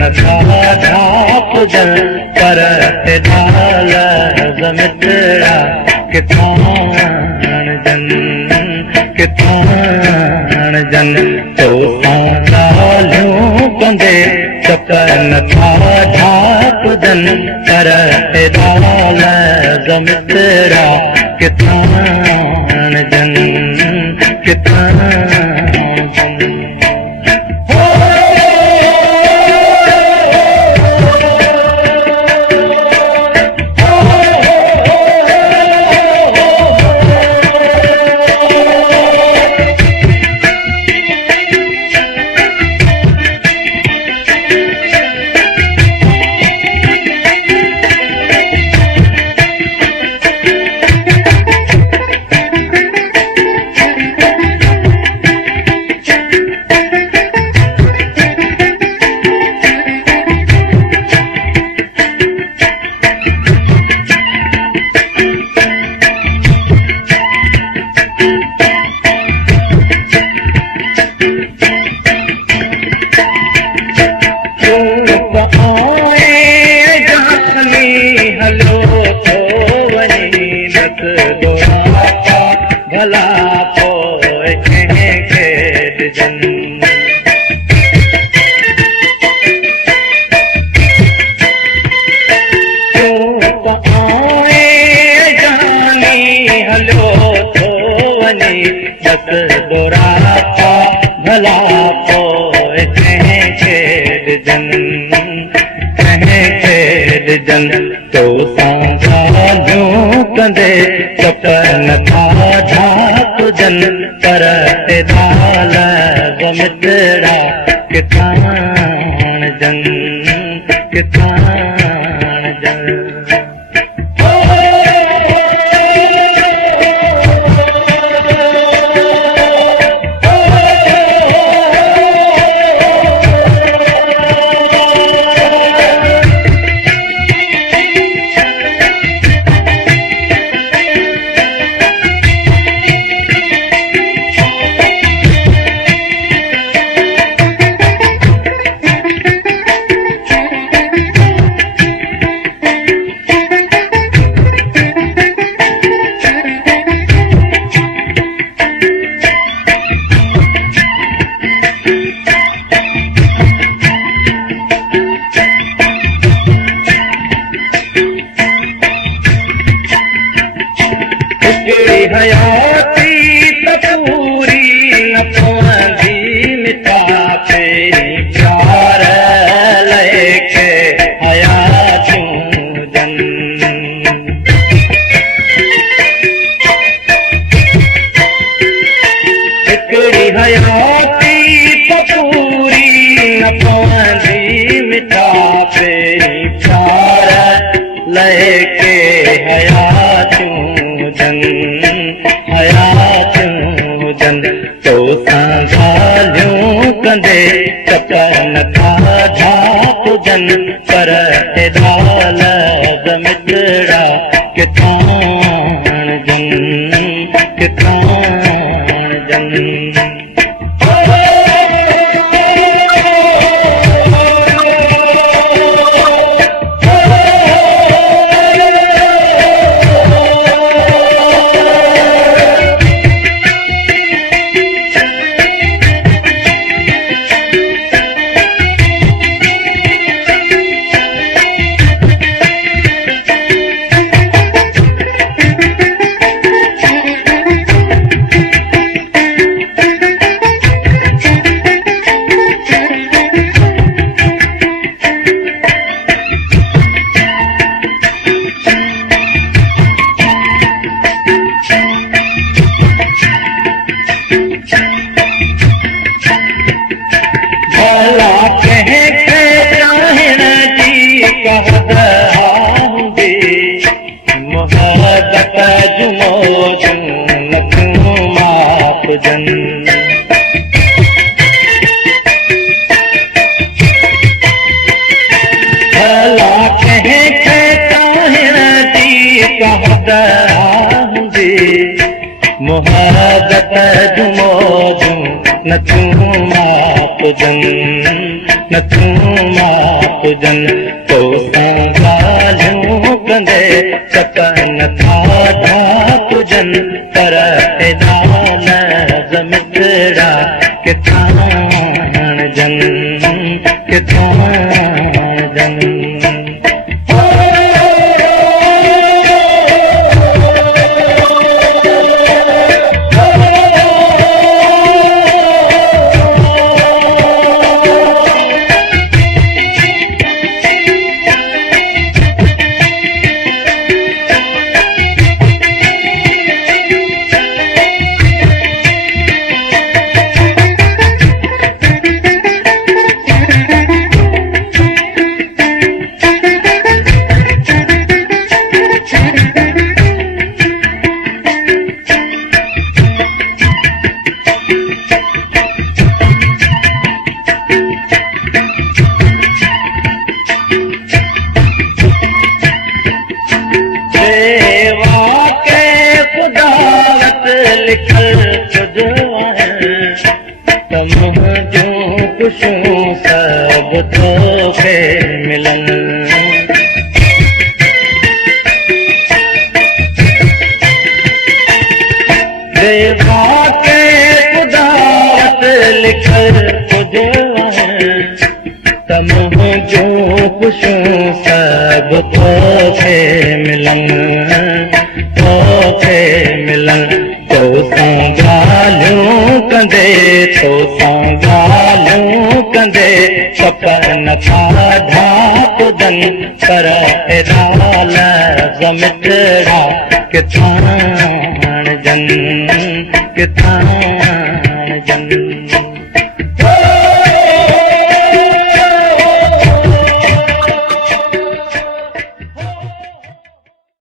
नथा ढाप जन पर दाल मित्रा किथां जन किथां जन तो ॻाल्हियूं कंदे चप नथा ढाप जन पर दाल मित्रा किथां जन किथां जन। भला पोइ कंहिंखे ॾिजनि तूं त आएं जानी हलियो थो वञे बसि दोरापा भला पोइ कंहिंखे ॾिजनि कंहिंखे ॾिजनि तोसां ॻाल्हियूं कंदे चप नथा ढापजन पर दाल मित्रा किथां जन किथां जन। हयाती त पूरी न पवंदी मिठा तेरी प्यार लेके हयातियूं जन हिकिड़ी हयाती त पूरी न पवंदी मिठा तेरी प्यार लेके हयातियूं जन हयातियूं जन तोसां ॻाल्हियूं कंदे चप नथा ढापजन पर दाल मित्रा किथां जन किथां जन। जन भला कंहिंखे चाहिण जी कहत हूंदी मोहबत जूं मौजूं न तूं माप तुजन नथू माप जन तो ॻाल्हियूं कंदे चप नथा तुजन पर एॾा लफ़्ज़ मिठड़ा किथां जन किथां जन खुशियूं सब तोखे मिलन देवा के खुदा लिखल तुझो तम जो खुशियूं सब तोखे मिलन तो सां ॻाल्हियूं कंदे तो सां ॻाल्हियूं कंदे सप नथा धातुजन पर एॾा लफ़्ज़ मिठड़ा किथां जन किथां जन